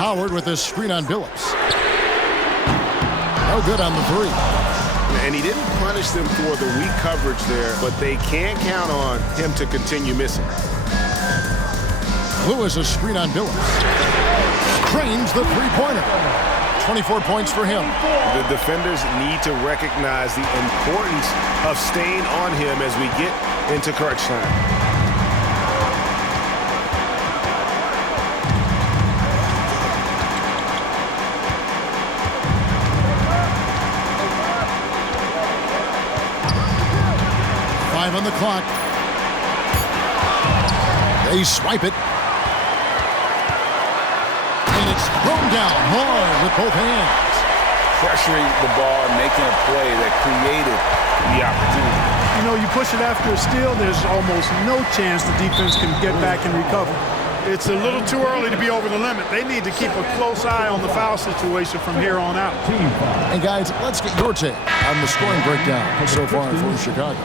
Howard with this screen on Billups. No good on the three. And he didn't punish them for the weak coverage there, but they can count on him to continue missing. Lewis a screen on Billups. Cranes the three-pointer. 24 points for him. The defenders need to recognize the importance of staying on him as we get into crunch time. On the clock. They swipe it. And it's thrown down hard with both hands. Pressuring the ball and making a play that created the opportunity. You know, you push it after a steal, there's almost no chance the defense can get back and recover. It's a little too early to be over the limit. They need to keep a close eye on the foul situation from here on out. And guys, let's get your take on the scoring breakdown so far for Chicago.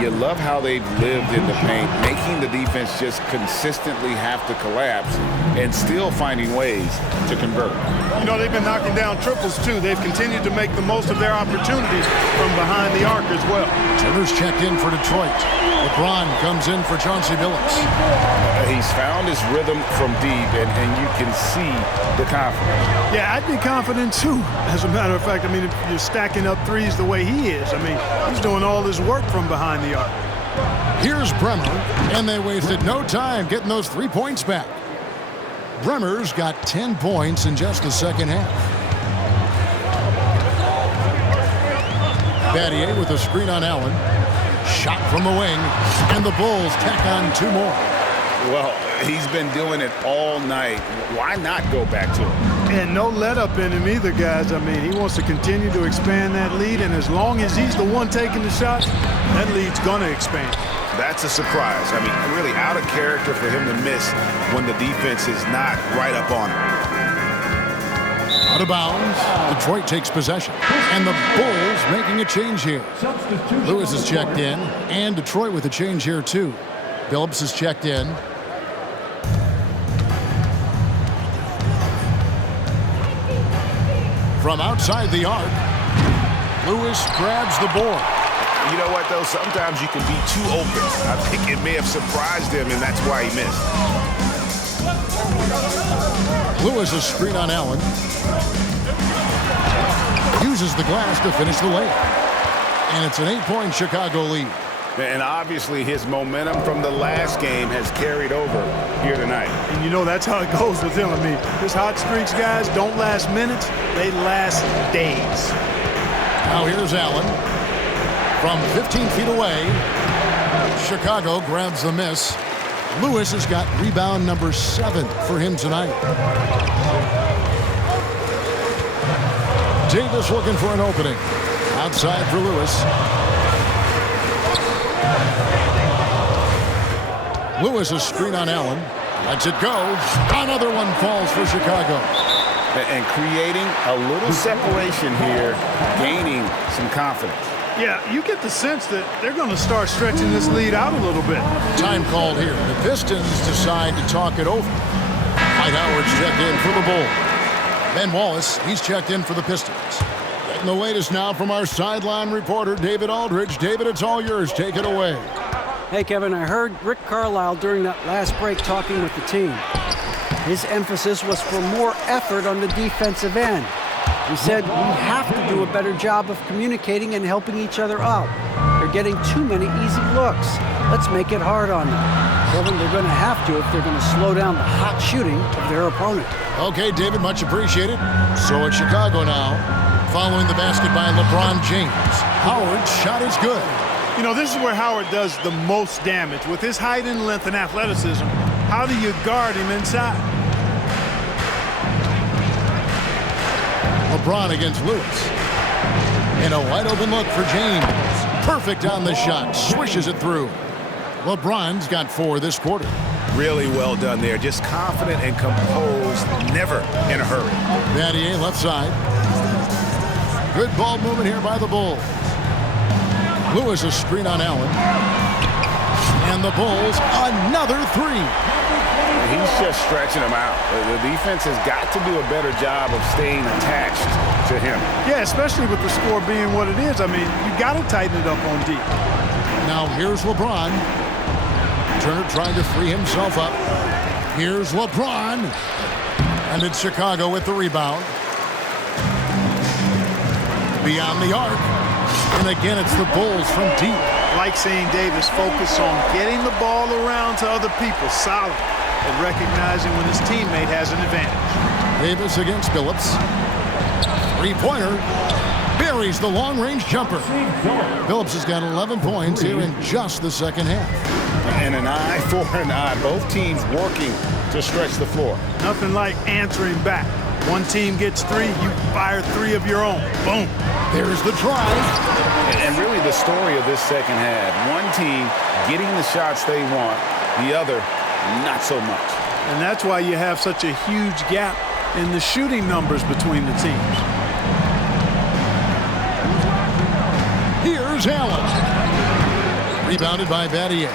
You love how they've lived in the paint, making the defense just consistently have to collapse and still finding ways to convert. You know, they've been knocking down triples, too. They've continued to make the most of their opportunities from behind the arc as well. Turner's checked in for Detroit. LeBron comes in for Chauncey Billups. He's found his rhythm from deep, and you can see the confidence. Yeah, I'd be confident, too. As a matter of fact, I mean, if you're stacking up threes the way he is, I mean, he's doing all his work from behind the arc. Here's Bremer, and they wasted no time getting those 3 points back. Bremer's got 10 points in just the second half. Battier with a screen on Allen. Shot from the wing, and the Bulls tack on 2 more. Well, he's been doing it all night. Why not go back to him? And no let up in him either, guys. I mean, he wants to continue to expand that lead, and as long as he's the one taking the shots, that lead's going to expand. That's a surprise. I mean, really out of character for him to miss when the defense is not right up on him. Out of bounds. Detroit takes possession. And the Bulls making a change here. Lewis is checked in, and Detroit with a change here, too. Billups is checked in. From outside the arc, Lewis grabs the board. You know what, though? Sometimes you can be too open. I think it may have surprised him, and that's why he missed. Lewis a screen on Allen. Uses the glass to finish the layup. And it's an 8-point Chicago lead. And obviously his momentum from the last game has carried over here tonight. And you know that's how it goes with him. I mean, his hot streaks, guys, don't last minutes. They last days. Now here's Allen. From 15 feet away, Chicago grabs the miss. Lewis has got rebound number 7 for him tonight. Davis looking for an opening. Outside for Lewis. Lewis a screen on Allen. Lets it go. Another one falls for Chicago. And creating a little separation here, gaining some confidence. Yeah, you get the sense that they're going to start stretching this lead out a little bit. Time called here. The Pistons decide to talk it over. Dwight Howard's checked in for the Bulls. Ben Wallace, he's checked in for the Pistons. Getting the latest now from our sideline reporter, David Aldridge. David, it's all yours. Take it away. Hey, Kevin, I heard Rick Carlisle during that last break talking with the team. His emphasis was for more effort on the defensive end. He said we have to do a better job of communicating and helping each other out. They're getting too many easy looks. Let's make it hard on them. Kevin, they're going to have to if they're going to slow down the hot shooting of their opponent. Okay, David, much appreciated. So it's Chicago now, following the basket by LeBron James. Howard's shot is good. You know, this is where Howard does the most damage. With his height and length and athleticism, how do you guard him inside? LeBron against Lewis. And a wide open look for James. Perfect on the shot. Swishes it through. LeBron's got 4 this quarter. Really well done there. Just confident and composed, never in a hurry. Battier left side. Good ball movement here by the Bulls. Lewis a screen on Allen. And the Bulls, another 3. He's just stretching him out. The defense has got to do a better job of staying attached to him. Yeah, especially with the score being what it is. I mean, you got to tighten it up on D. Now here's LeBron. Turner trying to free himself up. Here's LeBron. And it's Chicago with the rebound. Beyond the arc. And again, it's the Bulls from deep. Like seeing Davis focus on getting the ball around to other people, solid, and recognizing when his teammate has an advantage. Davis against Phillips. Three-pointer. Buries the long-range jumper. Phillips has got 11 points here in just the second half. And an eye for an eye. Both teams working to stretch the floor. Nothing like answering back. One team gets 3, you fire 3 of your own. Boom. There's the drive. And really the story of this second half. One team getting the shots they want, the other not so much. And that's why you have such a huge gap in the shooting numbers between the teams. Here's Allen. Rebounded by Battier.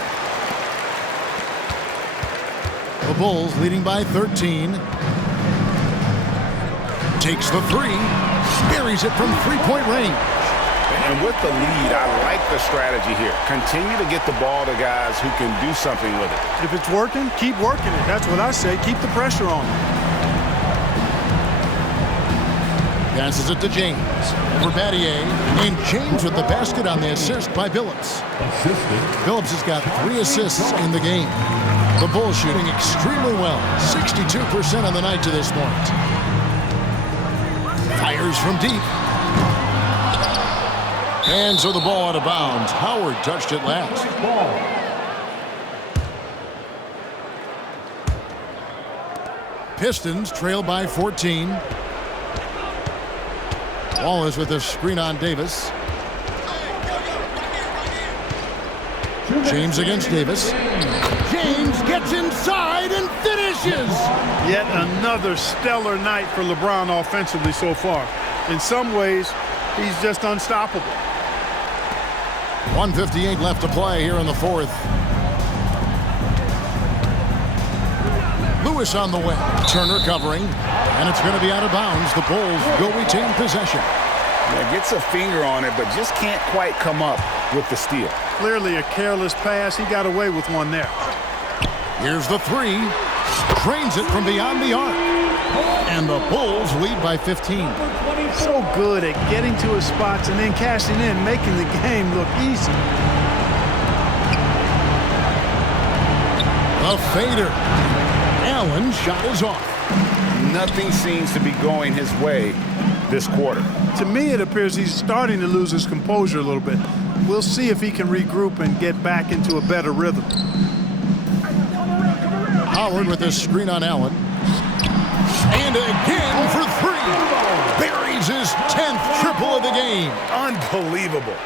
The Bulls leading by 13. Takes the 3. Buries it from three-point range. And with the lead, I like the strategy here. Continue to get the ball to guys who can do something with it. If it's working, keep working it. That's what I say. Keep the pressure on it. Passes it to James. For Battier. And James with the basket on the assist by Billups. Billups has got 3 assists in the game. The Bulls shooting extremely well. 62% on the night to this point. Fires from deep. And so the ball out of bounds. Howard touched it last. Pistons trail by 14. Wallace with a screen on Davis. James against Davis. James gets inside and finishes. Yet another stellar night for LeBron offensively so far. In some ways, he's just unstoppable. 1:58 left to play here in the fourth. Lewis on the way. Turner covering. And it's going to be out of bounds. The Bulls will retain possession. Yeah, gets a finger on it, but just can't quite come up with the steal. Clearly a careless pass. He got away with one there. Here's the 3. Drains it from beyond the arc. And the Bulls lead by 15. So good at getting to his spots and then cashing in, making the game look easy. A fader. Allen shot is off. Nothing seems to be going his way this quarter. To me, it appears he's starting to lose his composure a little bit. We'll see if he can regroup and get back into a better rhythm. Howard with this screen on Allen. And again for 3. Buries his 10th triple of the game. Unbelievable.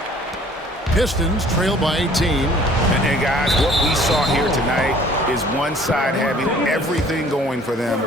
Pistons trail by 18. And guys, what we saw here tonight is one side having everything going for them.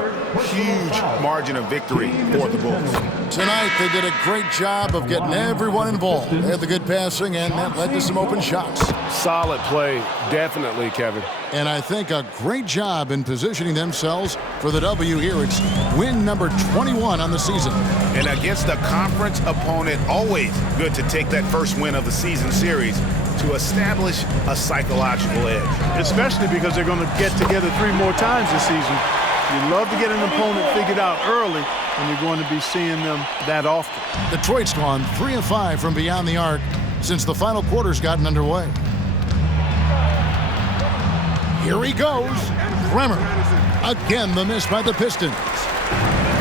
Huge margin of victory for the Bulls. Tonight, they did a great job of getting everyone involved. They had the good passing, and that led to some open shots. Solid play, definitely, Kevin. And I think a great job in positioning themselves for the W here. It's win number 21 on the season. And against a conference opponent, always good to take that first win of the season series to establish a psychological edge. Especially because they're going to get together 3 more times this season. You love to get an opponent figured out early, and you're going to be seeing them that often. Detroit's gone 3 of 5 from beyond the arc since the final quarter's gotten underway. Here he goes. Bremer. Again, the miss by the Pistons.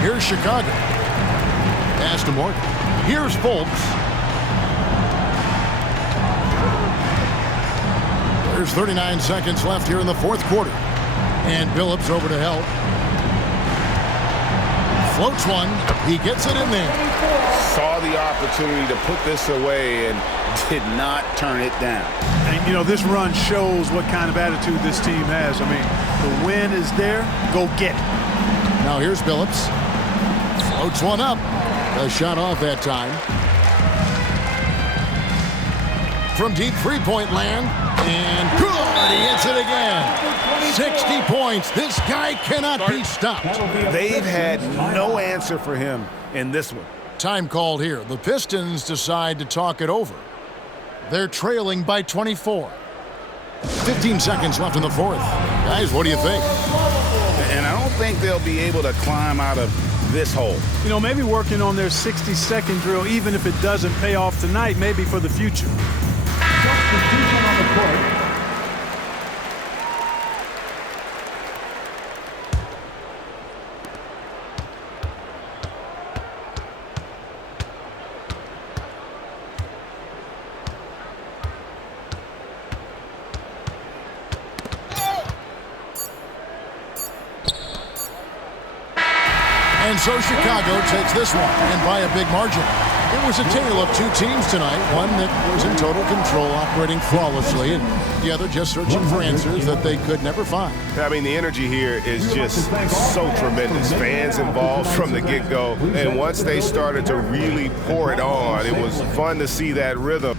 Here's Chicago. Pass to Morgan. Here's Fultz. There's 39 seconds left here in the fourth quarter. And Billups over to help. Floats one. He gets it in there. Saw the opportunity to put this away and did not turn it down. And, you know, this run shows what kind of attitude this team has. I mean, the win is there. Go get it. Now here's Billups. Floats one up. A shot off that time. From deep three-point land. And good. He hits it again. 60 points. This guy cannot be stopped. They've had no answer for him in this one. Time called here. The Pistons decide to talk it over. They're trailing by 24. 15 seconds left in the fourth. Guys, what do you think? And I don't think they'll be able to climb out of this hole. You know, maybe working on their 60-second drill, even if it doesn't pay off tonight, maybe for the future. Substitution on the court. And so Chicago takes this one, and by a big margin. It was a tale of two teams tonight, one that was in total control, operating flawlessly, and the other just searching for answers that they could never find. I mean, the energy here is just so tremendous. Fans involved from the get-go, and once they started to really pour it on, it was fun to see that rhythm.